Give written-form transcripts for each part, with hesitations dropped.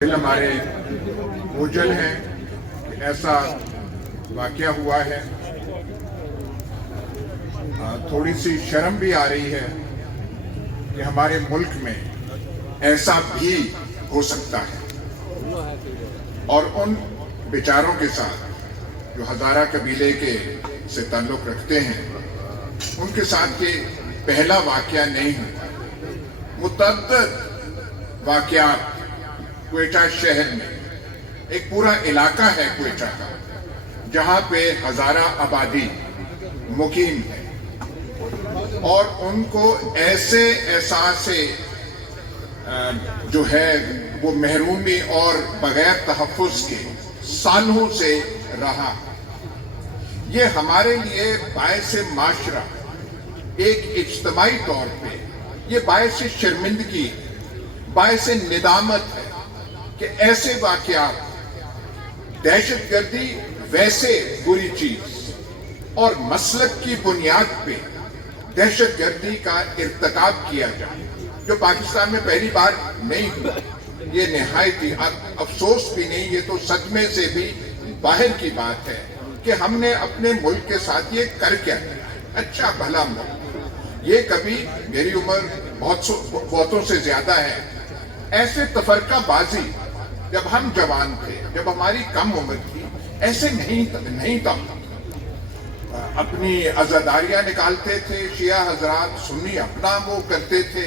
हमारे ओझल हैं कि ऐसा वाकया हुआ है। थोड़ी सी शर्म भी आ रही है कि हमारे मुल्क में ऐसा भी हो सकता है और उन बेचारों के साथ जो हज़ारा कबीले के से ताल्लुक़ रखते हैं उनके साथ ये पहला वाकया नहीं हुआ। मुतअद्दिद वाकयात क्वेटा शहर में एक पूरा इलाका है क्वेटा का जहां पे हज़ारा आबादी मुकीम है और उनको ऐसे एहसास से जो है वो महरूमी और बगैर तहफ़्फ़ुज़ के सालों से रहा। ये हमारे लिए बायस माशरा एक इज्तमाई तौर पे ये बायस शर्मिंदगी बायस निदामत है कि ऐसे वाक़यात दहशतगर्दी वैसे बुरी चीज और मसलक की बुनियाद पे दहशतगर्दी का इर्तिकाब किया जाए जो पाकिस्तान में पहली बार नहीं हुआ। ये निहायती अफसोस भी नहीं, ये तो सदमे से भी बाहर की बात है कि हमने अपने मुल्क के साथ ये कर क्या दिया। अच्छा भला मुल्क, ये कभी मेरी उम्र बहुतों से ज्यादा है, ऐसे तफरका बाजी जब हम जवान थे, जब हमारी कम उम्र थी, ऐसे नहीं था। अपनी अज़ादारियां निकालते थे, शिया हजरात सुन्नी अपना वो करते थे,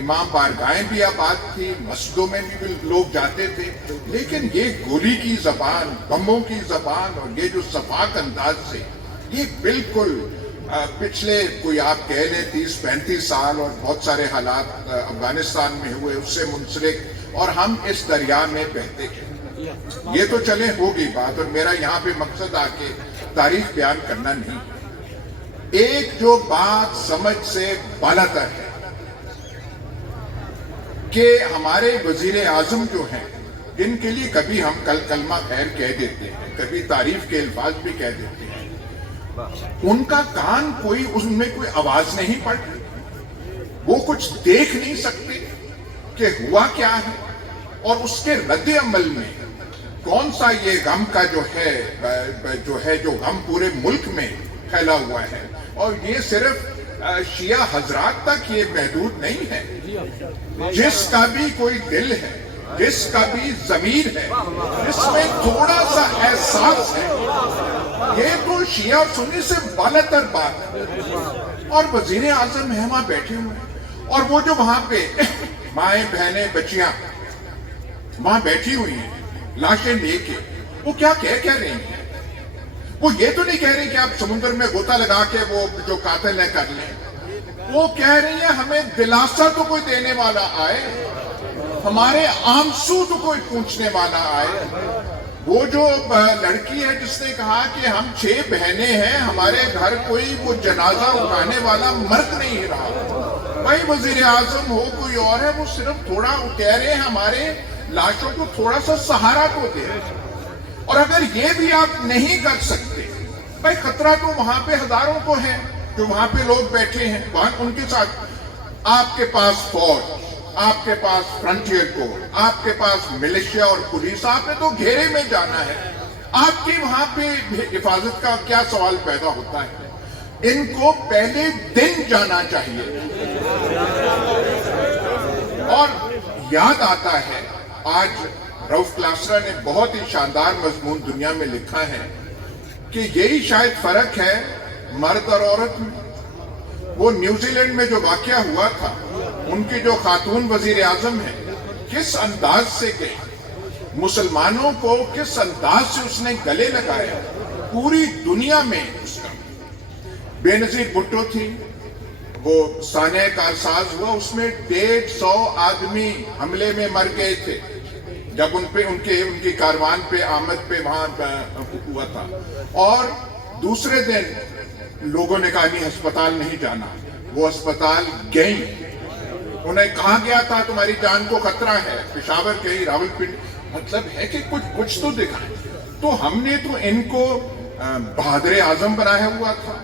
इमाम बारगाहें भी आबाद थी, मस्जिदों में भी लोग जाते थे, लेकिन ये गोली की जबान, बमों की जबान और ये जो सफाक अंदाज से ये बिल्कुल पिछले कोई आप कह लें 30-35 साल और बहुत सारे हालात अफगानिस्तान में हुए उससे मुंसलिक और हम इस दरिया में बहते हैं। ये तो चले होगी बात और मेरा यहाँ पे मकसद आके तारीख बयान करना नहीं। एक जो बात समझ से बालातर है कि हमारे वजीर आजम जो हैं जिनके लिए कभी हम कलमा खैर कह देते हैं, कभी तारीफ के अल्फाज भी कह देते हैं, उनका कान कोई उसमें कोई आवाज नहीं पड़ रही, वो कुछ देख नहीं सकते कि हुआ क्या है और उसके रद्द अमल में कौन सा ये गम का जो गम पूरे मुल्क में फैला हुआ है। और ये सिर्फ शिया हजरात तक ये महदूद नहीं है, जिसका भी कोई दिल है, जिसका भी ज़मीर है, जिसमें थोड़ा सा एहसास है, ये तो शिया और सुन्नी से बालातर बात है। और वजीर आजम है वहां बैठे हुए हैं और वो जो वहां पे माएं बहनें बच्चियां वहां बैठी हुई हैं लाशें लेके, वो क्या रही हैं? वो ये तो नहीं कह रही कि आप समुद्र में गोता लगा के वो जो कातिल है कर लें। वो कह रही है हमें दिलासा तो कोई देने वाला आए, हमारे आंसू तो कोई पूछने वाला आए। वो जो लड़की है जिसने कहा कि हम 6 बहनें हैं, हमारे घर कोई वो जनाजा उठाने वाला मर्द नहीं रहा। भाई वजीर आजम हो कोई और है, वो सिर्फ थोड़ा कह रहे हैं हमारे लाशों को थोड़ा सा सहारा तो दे। और अगर ये भी आप नहीं कर सकते, भाई खतरा तो वहां पे हजारों को है जो वहां पे लोग बैठे हैं, वहां उनके साथ आपके पास फौज, आपके पास फ्रंटियर कोर, आपके पास मिलिशिया और पुलिस, आपने तो घेरे में जाना है। आपकी वहां पे हिफाजत का क्या सवाल पैदा होता है? इनको पहले दिन जाना चाहिए। और याद आता है आज रऊफ क्लासरा ने बहुत ही शानदार मजमून दुनिया में लिखा है कि यही शायद फर्क है मर्द और औरत में। वो न्यूजीलैंड में जो वाकया हुआ था, उनकी जो खातून वजीर आजम है, किस अंदाज से गई, मुसलमानों को किस अंदाज से उसने गले लगाया, पूरी दुनिया में उसका। बेनजीर भुट्टो थी, वो साने कारसाज हुआ, उसमें 150 आदमी हमले में मर गए थे जब उनकी कारवान पे आमद पे वहां हुआ था। और दूसरे दिन लोगों ने कहा नहीं अस्पताल नहीं जाना, वो अस्पताल गई। उन्हें कहा गया था तुम्हारी जान को खतरा है, पेशावर गई, रावलपिंडी, मतलब है कि कुछ तो दिखाएं। तो हमने तो इनको बहादुर आजम बनाया हुआ था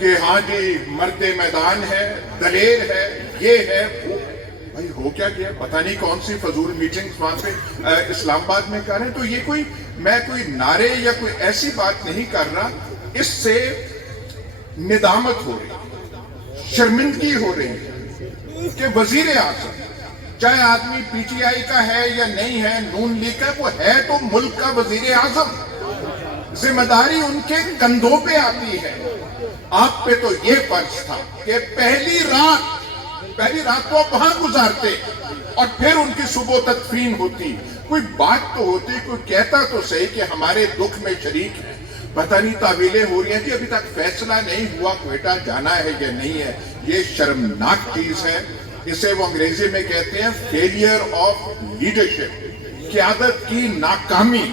कि हाँ जी मर्द मैदान है, दलेर है, ये है वो। بھائی ہو کیا گیا، پتہ نہیں کون سی فضول میٹنگز وہاں پہ اسلام آباد میں کر رہے ہیں. تو یہ میں کوئی نعرے یا کوئی ایسی بات نہیں کر رہا، اس سے ندامت ہو رہی، شرمندگی ہو رہی کہ وزیر اعظم چاہے آدمی پی ٹی آئی کا ہے یا نہیں ہے، نون لیگ کا، وہ ہے تو ملک کا وزیر اعظم، ذمہ داری ان کے کندھوں پہ آتی ہے. آپ پہ تو یہ فرض تھا کہ پہلی رات تو آپ وہاں گزارتے اور پھر ان کی صبح تدفین ہوتی، کوئی بات تو ہوتی، کوئی کہتا تو صحیح کہ ہمارے دکھ میں شریک ہے. پتہ نہیں تعویلیں ہو رہی ہیں کہ ابھی تک فیصلہ نہیں ہوا کوئٹہ جانا ہے یا نہیں ہے. یہ شرمناک چیز ہے. اسے وہ انگریزی میں کہتے ہیں فیلئر آف لیڈرشپ، قیادت کی ناکامی.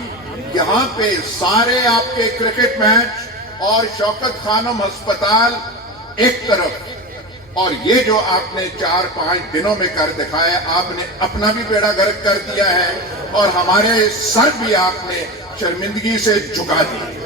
یہاں پہ سارے آپ کے کرکٹ میچ اور شوکت خانم ہسپتال ایک طرف، اور یہ جو آپ نے 4-5 دنوں میں کر دکھایا، آپ نے اپنا بھی بیڑا غرق کر دیا ہے اور ہمارے سر بھی آپ نے شرمندگی سے جھکا دی.